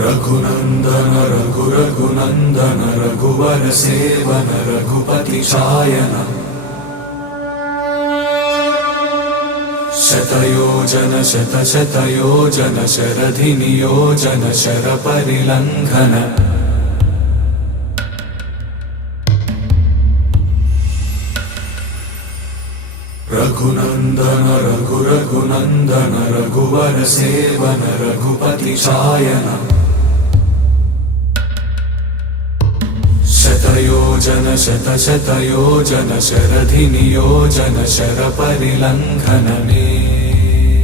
रघुनंदन रघुनंदन रघुवर seven Raghupati Shayan शतयोजन शतशतयोजन शरधि नियोजन sir परिलंघन Raghunandan Raghunandan रघुवर seven Raghupati Shayan शतयोजन शतशतयोजन शरधि नियोजन sir परिलंघन